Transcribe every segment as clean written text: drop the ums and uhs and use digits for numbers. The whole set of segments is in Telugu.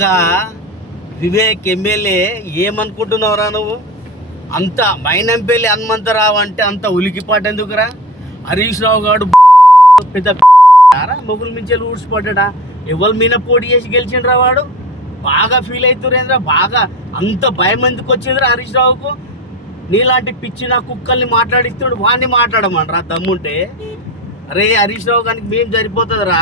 ఒక్క వివేక్ ఎమ్మెల్యే ఏమనుకుంటున్నావురా నువ్వు? అంత మైనంపల్లి హనుమంతరావు అంటే అంత ఉలికిపాటు ఎందుకురా? హరీష్ రావు గారు పెద్ద మొగుల మించెలు ఊడ్చిపడ్డా. ఎవరి మీద పోటీ చేసి గెలిచిండ్రా వాడు? బాగా ఫీల్ అవుతురేంద్రా? బాగా అంత భయం ఎందుకు వచ్చిందిరా హరీష్ రావుకు? నీలాంటి పిచ్చిన కుక్కల్ని మాట్లాడిస్తాడు, వాడిని మాట్లాడమనరా దమ్ముంటే. అరే హరీష్ రావు కానీ మేం సరిపోతుందిరా.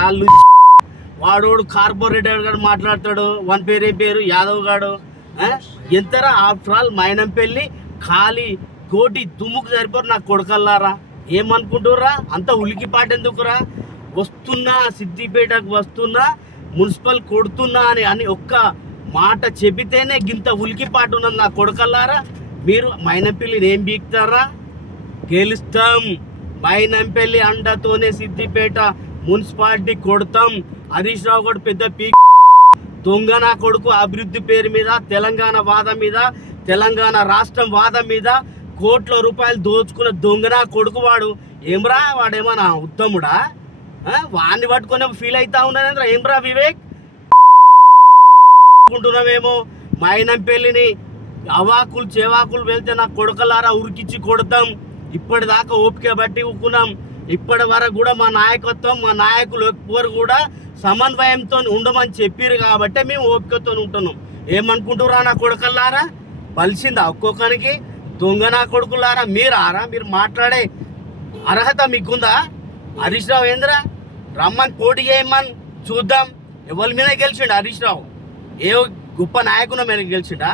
వాడోడు కార్పొరేటర్ గారు మాట్లాడతాడు, వాని పేరు పేరు యాదవ్ గాడు. ఎంతరా? ఆఫ్టర్ ఆల్ మైనంపల్లి ఖాళీ కోటి దుమ్ముకు సరిపోరు నా కొడుకల్లారా. ఏమనుకుంటుర్రా? అంత ఉలికిపాటు ఎందుకురా? వస్తున్నా, సిద్దిపేటకు వస్తున్నా, మున్సిపల్ కొడుతున్నా అని ఒక్క మాట చెబితేనే గింత ఉలికిపాటు ఉన్నది నా కొడుకల్లారా. మీరు మైనంపల్లిని ఏం బీక్తారా? గెలుస్తాం. మైనంపల్లి అండతోనే సిద్దిపేట మున్సిపాలిటీ కొడతాం. హరీష్ రావు కూడా పెద్ద దొంగ నా కొడుకు. అభివృద్ధి పేరు మీద, తెలంగాణ వాదం మీద, తెలంగాణ రాష్ట్రం వాదం మీద కోట్ల రూపాయలు దోచుకున్న దొంగ నా కొడుకు వాడు. ఏమ్రా వాడేమన్నా ఉత్తముడా? వాడిని పట్టుకునే ఫీల్ అవుతా ఉన్నానేంద్రా. ఏమ్రా వివేక్ అనుకుంటున్నామేమో మైనంపల్లిని అవాకులు చేవాకులు వెళ్తే నా కొడుకలారా ఉరికిచ్చి కొడతాం. ఇప్పటిదాకా ఓపిక బట్టి ఊకున్నాం. ఇప్పటి వరకు కూడా మా నాయకత్వం, మా నాయకులు ఎక్కువరు కూడా సమన్వయంతో ఉండమని చెప్పారు కాబట్టి మేము ఓపికతో ఉంటున్నాం. ఏమనుకుంటురా నా కొడుకల్లారా? పలిసిందా ఒక్కొక్కరికి? దొంగ నా కొడుకులారా మీరారా? మీరు మాట్లాడే అర్హత మీకుందా? హరీష్ రావు ఏంద్రా? రమ్మని పోటీ చేయమని చూద్దాం. ఎవరి మీద గెలిచిండు హరీష్ రావు? ఏ గొప్ప నాయకుల మీద గెలిచిండా?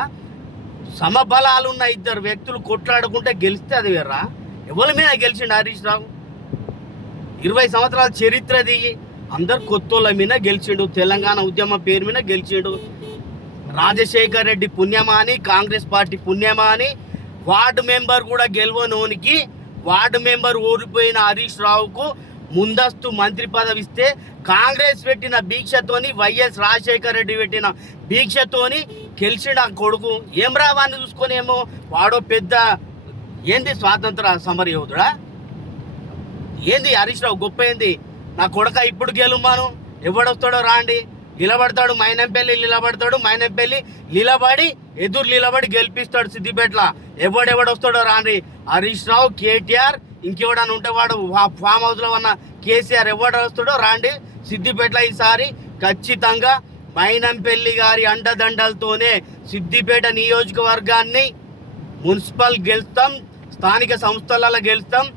సమబలాలు ఉన్న ఇద్దరు వ్యక్తులు కొట్లాడుకుంటే గెలిస్తే అది వేర్రా. ఎవరి మీద గెలిచిండు హరీష్ రావు? 20 సంవత్సరాల చరిత్ర దిగి అందరు కొత్తోళ్ళ మీద గెలిచిండు. తెలంగాణ ఉద్యమం పేరు మీద గెలిచిండు. రాజశేఖర్ రెడ్డి పుణ్యమా అని, కాంగ్రెస్ పార్టీ పుణ్యమా అని వార్డు మెంబర్ కూడా గెలవనోనికి, వార్డు మెంబర్ ఓడిపోయిన హరీష్ రావుకు ముందస్తు మంత్రి పదవి ఇస్తే కాంగ్రెస్ పెట్టిన దీక్షతోని, వైఎస్ రాజశేఖర్ రెడ్డి పెట్టిన దీక్షతోని గెలిచిండు ఆ కొడుకు. ఏం రావాన్ని చూసుకొని ఏమో వాడో పెద్ద ఏంది స్వాతంత్ర సమర యోధుడా? ఏంది హరీష్ రావు గొప్ప ఏంది? నా కొడుక ఇప్పుడు గెలుమాను. ఎవడొస్తాడో రాండి, నిలబడతాడు మైనంపల్లి, నిలబడతాడు మైనంపల్లి, నిలబడి ఎదురు నిలబడి గెలిపిస్తాడు సిద్దిపేటలో. ఎవడెవడొస్తాడో రాండి. హరీష్ రావు, కేటీఆర్, ఇంకెవడన్నా ఉంటే వాడు ఫామ్ హౌస్లో ఉన్న కేసీఆర్, ఎవడు వస్తాడో రాండి. సిద్దిపేటలో ఈసారి ఖచ్చితంగా మైనంపల్లి గారి అండదండలతోనే సిద్దిపేట నియోజకవర్గాన్ని మున్సిపల్ గెలుస్తాం, స్థానిక సంస్థలలో గెలుస్తాం,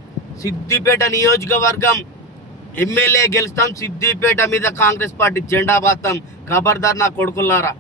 సిద్దిపేట నియోజకవర్గం ఎమ్మెల్యే గెలుస్తాం, సిద్దిపేట మీద కాంగ్రెస్ పార్టీ జెండా బాస్తాం. ఖబర్దార్ నా కొడుకులారా.